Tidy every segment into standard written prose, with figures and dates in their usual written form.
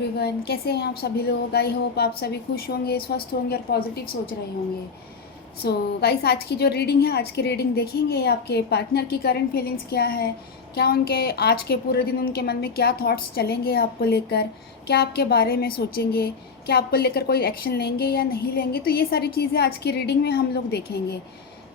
Everyone, कैसे हैं आप सभी लोग। आई होप आप सभी खुश होंगे, स्वस्थ होंगे और पॉजिटिव सोच रहे होंगे। सो गाइस, आज की जो रीडिंग है, आज की रीडिंग देखेंगे आपके पार्टनर की करंट फीलिंग्स क्या है, क्या उनके आज के पूरे दिन उनके मन में क्या थॉट्स चलेंगे आपको लेकर, क्या आपके बारे में सोचेंगे, क्या आपको लेकर कोई एक्शन लेंगे या नहीं लेंगे। तो ये सारी चीज़ें आज की रीडिंग में हम लोग देखेंगे।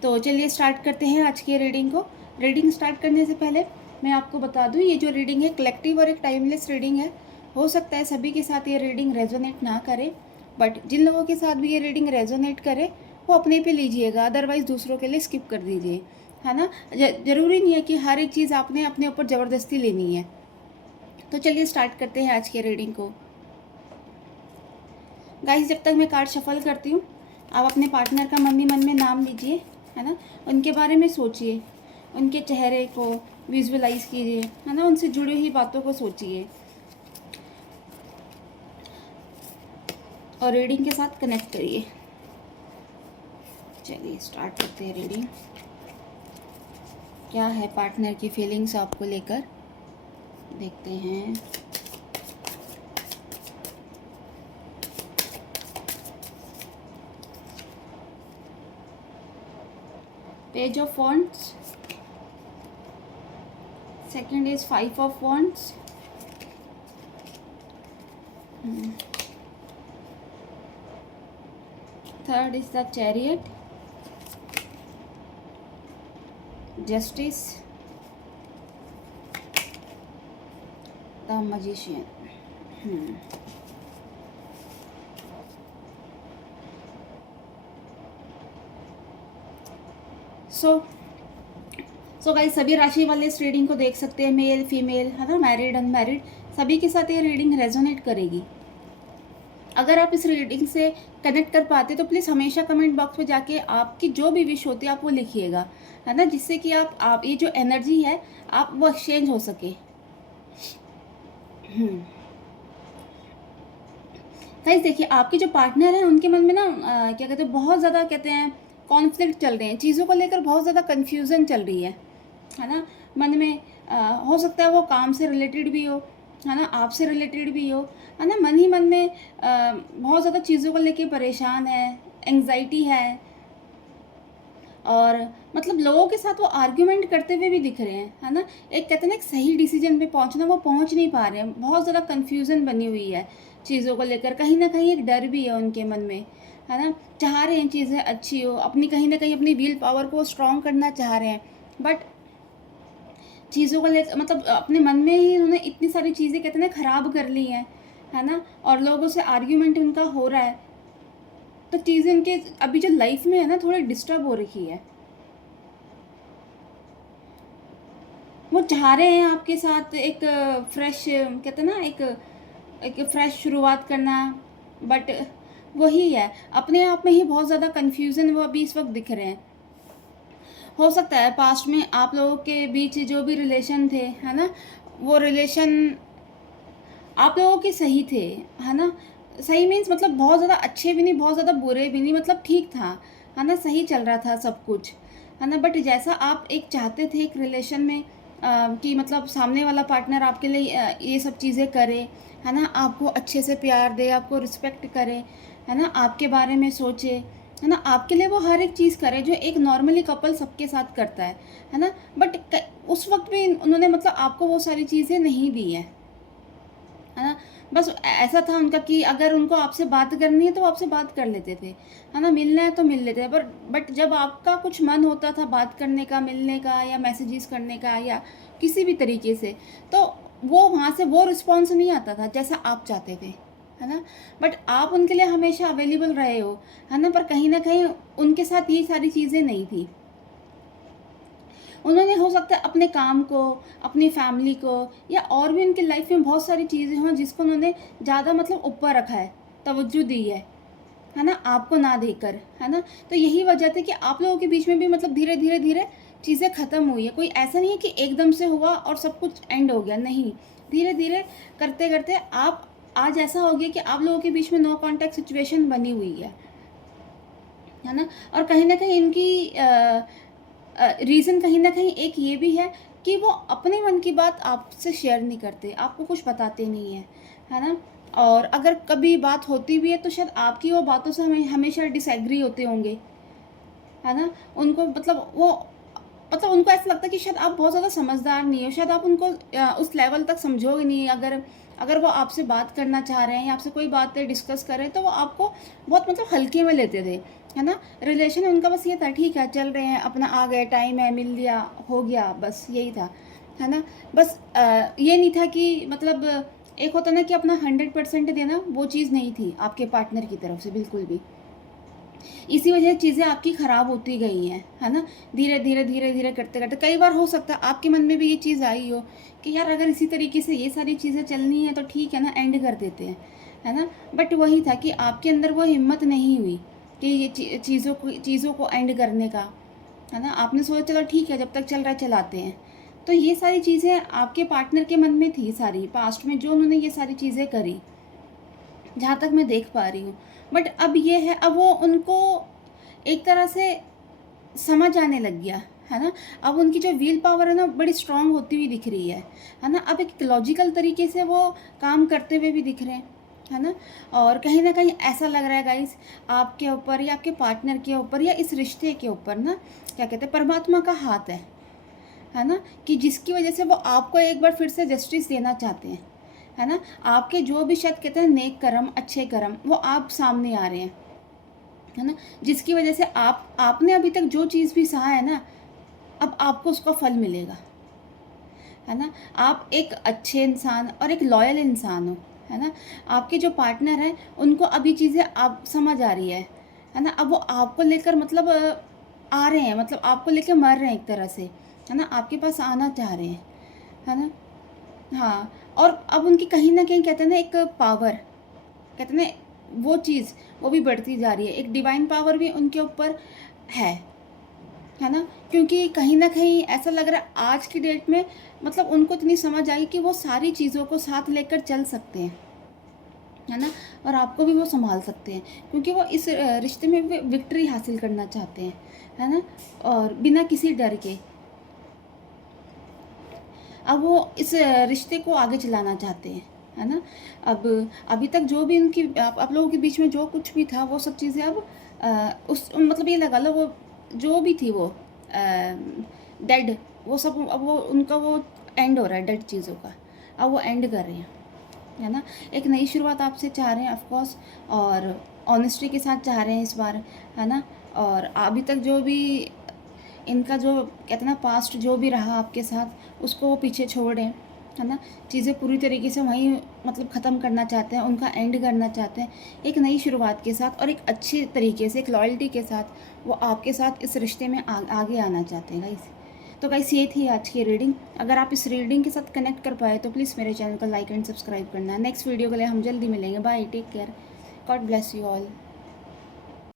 तो चलिए स्टार्ट करते हैं आज की रीडिंग को। रीडिंग स्टार्ट करने से पहले मैं आपको बता दूं, ये जो रीडिंग है कलेक्टिव और एक टाइमलेस रीडिंग है। हो सकता है सभी के साथ ये रीडिंग रेजोनेट ना करे, बट जिन लोगों के साथ भी ये रीडिंग रेजोनेट करे वो अपने पे लीजिएगा, अदरवाइज़ दूसरों के लिए स्किप कर दीजिए, है ना। ज़रूरी नहीं है कि हर एक चीज़ आपने अपने ऊपर ज़बरदस्ती लेनी है। तो चलिए स्टार्ट करते हैं आज के रीडिंग को। गाइस, जब तक मैं कार्ड शफल करती हूँ, आप अपने पार्टनर का मन ही मन में नाम लीजिए, है ना। उनके बारे में सोचिए, उनके चेहरे को विजुअलाइज कीजिए, है ना। उनसे जुड़ी हुई बातों को सोचिए और रीडिंग के साथ कनेक्ट करिए। चलिए स्टार्ट करते हैं रीडिंग। क्या है पार्टनर की फीलिंग्स आपको लेकर, देखते हैं। Page of wands, second is 5 of wands, third is the chariot, justice, the magician. So guys, सभी राशि वाले इस रीडिंग को देख सकते हैं, मेल फीमेल, है ना, मैरिड अनमैरिड, सभी के साथ ये रीडिंग रेजोनेट करेगी। अगर आप इस रीडिंग से कनेक्ट कर पाते तो प्लीज़ हमेशा कमेंट बॉक्स में जाके आपकी जो भी विश होती है आप वो लिखिएगा, है ना, जिससे कि आप ये जो एनर्जी है आप वो एक्सचेंज हो सके। गाइस देखिए, आपके जो पार्टनर हैं उनके मन में ना क्या कहते हैं, बहुत ज़्यादा कहते हैं कॉन्फ्लिक्ट चल रहे हैं, चीज़ों को लेकर बहुत ज़्यादा कन्फ्यूज़न चल रही है ना। मन में हो सकता है वो काम से रिलेटेड भी हो, है ना, आपसे रिलेटेड भी हो, है ना। मन ही मन में बहुत ज़्यादा चीज़ों को लेके परेशान है, एंग्जाइटी और मतलब लोगों के साथ वो आर्ग्यूमेंट करते हुए भी दिख रहे हैं, है ना। एक कहते हैं ना, एक सही डिसीजन पे पहुंचना, वो पहुंच नहीं पा रहे हैं, बहुत ज़्यादा कन्फ्यूज़न बनी हुई है चीज़ों को लेकर। कहीं ना कहीं एक डर भी है उनके मन में, है ना। चाह रहे हैं चीज़ें अच्छी हो, अपनी कहीं ना कहीं अपनी विल पावर को स्ट्रॉन्ग करना चाह रहे हैं, बट चीज़ों को लेकर मतलब अपने मन में ही उन्होंने इतनी सारी चीज़ें कहते हैं ना ख़राब कर ली हैं, है ना। और लोगों से आर्ग्यूमेंट उनका हो रहा है, तो चीज़ें उनके अभी जो लाइफ में है ना थोड़ी डिस्टर्ब हो रही है। वो चाह रहे हैं आपके साथ एक फ्रेश कहते हैं ना, एक एक फ्रेश शुरुआत करना, बट वही है, अपने आप में ही बहुत ज़्यादा कन्फ्यूज़न वो अभी इस वक्त दिख रहे हैं। हो सकता है पास्ट में आप लोगों के बीच जो भी रिलेशन थे, है ना, वो रिलेशन आप लोगों के सही थे, है ना। सही मीन्स मतलब बहुत ज़्यादा अच्छे भी नहीं, बहुत ज़्यादा बुरे भी नहीं, मतलब ठीक था, है ना, सही चल रहा था सब कुछ, है ना। बट जैसा आप एक चाहते थे एक रिलेशन में कि मतलब सामने वाला पार्टनर आपके लिए ये सब चीज़ें करे, है ना, आपको अच्छे से प्यार दे, आपको रिस्पेक्ट करे, है ना, आपके बारे में सोचे, है ना, आपके लिए वो हर एक चीज़ करे जो एक नॉर्मली कपल सबके साथ करता है ना। बट उस वक्त भी उन्होंने मतलब आपको वो सारी चीज़ें नहीं दी है ना। बस ऐसा था उनका कि अगर उनको आपसे बात करनी है तो आपसे बात कर लेते थे, है ना, मिलना है तो मिल लेते थे। पर बट जब आपका कुछ मन होता था बात करने का, मिलने का या मैसेजेस करने का या किसी भी तरीके से, तो वो वहाँ से वो रिस्पॉन्स नहीं आता था जैसा आप चाहते थे, है ना। बट आप उनके लिए हमेशा अवेलेबल रहे हो, है ना, पर कहीं ना कहीं उनके साथ ये सारी चीज़ें नहीं थी। उन्होंने हो सकता है अपने काम को, अपनी फैमिली को या और भी उनकी लाइफ में बहुत सारी चीज़ें हों जिसको उन्होंने ज़्यादा मतलब ऊपर रखा है, तवज्जो दी है ना, आपको ना देकर, है ना। तो यही वजह थी कि आप लोगों के बीच में भी मतलब धीरे धीरे धीरे चीज़ें ख़त्म हुई है। कोई ऐसा नहीं है कि एकदम से हुआ और सब कुछ एंड हो गया, नहीं। धीरे धीरे करते करते आप आज ऐसा हो गया कि आप लोगों के बीच में नो कॉन्टैक्ट सिचुएशन बनी हुई है ना। और कहीं ना कहीं इनकी रीज़न कहीं ना कहीं एक ये भी है कि वो अपने मन की बात आपसे शेयर नहीं करते, आपको कुछ बताते नहीं हैं, है ना। और अगर कभी बात होती भी है तो शायद आपकी वो बातों से हमेशा डिसएग्री होते होंगे, है ना? उनको मतलब उनको ऐसा लगता है कि शायद आप बहुत ज़्यादा समझदार नहीं हो, शायद आप उनको उस लेवल तक समझोगे नहीं। अगर अगर वो आपसे बात करना चाह रहे हैं या आपसे कोई बातें डिस्कस कर रहे हैं तो वो आपको बहुत मतलब हल्के में लेते थे, है ना? रिलेशन में उनका बस ये था, ठीक है चल रहे हैं, अपना आ गए, टाइम है, मिल लिया, हो गया, बस यही था, है ना? बस ये नहीं था कि मतलब एक होता ना कि अपना 100% देना, वो चीज़ नहीं थी आपके पार्टनर की तरफ से बिल्कुल भी। इसी वजह से चीज़ें आपकी ख़राब होती गई हैं, है ना? धीरे, धीरे, धीरे, धीरे करते-करते कई बार हो सकता है आपके मन में भी ये चीज़ आई हो कि यार अगर इसी तरीके से ये सारी चीज़ें चलनी है तो ठीक है ना, एंड कर देते हैं, है ना? बट वही था कि आपके अंदर वो हिम्मत नहीं हुई कि ये चीज़ों को एंड करने का, है ना? आपने सोचा चलो ठीक है, जब तक चल रहा है चलाते हैं। तो ये सारी चीज़ें आपके पार्टनर के मन में थी सारी, पास्ट में जो उन्होंने ये सारी चीज़ें करी। जहाँ तक मैं देख पा रही हूँ। बट अब ये है, अब वो उनको एक तरह से समझ आने लग गया, है ना? अब उनकी जो व्हील पावर है ना बड़ी स्ट्रॉन्ग होती हुई दिख रही है ना? अब एक लॉजिकल तरीके से वो काम करते हुए भी दिख रहे हैं, है ना? और कहीं न कहीं ऐसा लग रहा है गाइज़, आपके ऊपर या आपके पार्टनर के ऊपर या इस रिश्ते के ऊपर ना क्या कहते हैं, परमात्मा का हाथ है ना? कि जिसकी वज़ह से वो आपको एक बार फिर से जस्टिस देना चाहते हैं, है ना? आपके जो भी शायद कहते हैं नेक कर्म, अच्छे कर्म, वो आप सामने आ रहे हैं, है ना? जिसकी वजह से आपने अभी तक जो चीज़ भी सहा है ना, अब आपको उसका फल मिलेगा, है ना? आप एक अच्छे इंसान और एक लॉयल इंसान हो, है ना? आपके जो पार्टनर हैं, उनको अभी चीज़ें आप समझ आ रही है ना? अब वो आपको लेकर मतलब आ रहे हैं, मतलब आपको लेके मर रहे हैं एक तरह से, है ना? आपके पास आना चाह रहे हैं, है ना? हाँ, और अब उनकी कहीं न कहीं कहते हैं ना एक पावर, कहते हैं ना वो चीज़, वो भी बढ़ती जा रही है। एक डिवाइन पावर भी उनके ऊपर है, है ना? क्योंकि कहीं न कहीं ऐसा लग रहा है आज की डेट में मतलब उनको इतनी समझ आई कि वो सारी चीज़ों को साथ लेकर चल सकते हैं, है ना? और आपको भी वो सँभाल सकते हैं क्योंकि वो इस रिश्ते में विक्ट्री हासिल करना चाहते हैं, है ना? और बिना किसी डर के। अब वो इस रिश्ते को आगे चलाना चाहते हैं, है ना? अब अभी तक जो भी उनकी आप लोगों के बीच में जो कुछ भी था वो सब चीज़ें अब उस मतलब ये लगा लो वो जो भी थी वो डेड, वो सब अब वो उनका वो एंड हो रहा है डेड चीज़ों का। अब वो एंड कर रहे हैं, है ना? एक नई शुरुआत आपसे चाह रहे हैं ऑफ़ कोर्स, और ऑनेस्टी के साथ चाह रहे हैं इस बार, है ना? और अभी तक जो भी इनका जो कहते हैं ना पास्ट जो भी रहा आपके साथ उसको वो पीछे छोड़ रहे हैं, है ना? चीज़ें पूरी तरीके से वहीं मतलब ख़त्म करना चाहते हैं, उनका एंड करना चाहते हैं। एक नई शुरुआत के साथ और एक अच्छे तरीके से, एक लॉयल्टी के साथ वो आपके साथ इस रिश्ते में आगे आना चाहते हैं गाइस। तो गाइस ये थी आज की रीडिंग। अगर आप इस रीडिंग के साथ कनेक्ट कर पाए तो प्लीज़ मेरे चैनल को लाइक एंड सब्सक्राइब करना। नेक्स्ट वीडियो के लिए हम जल्दी मिलेंगे। Bye, take care, God bless you all.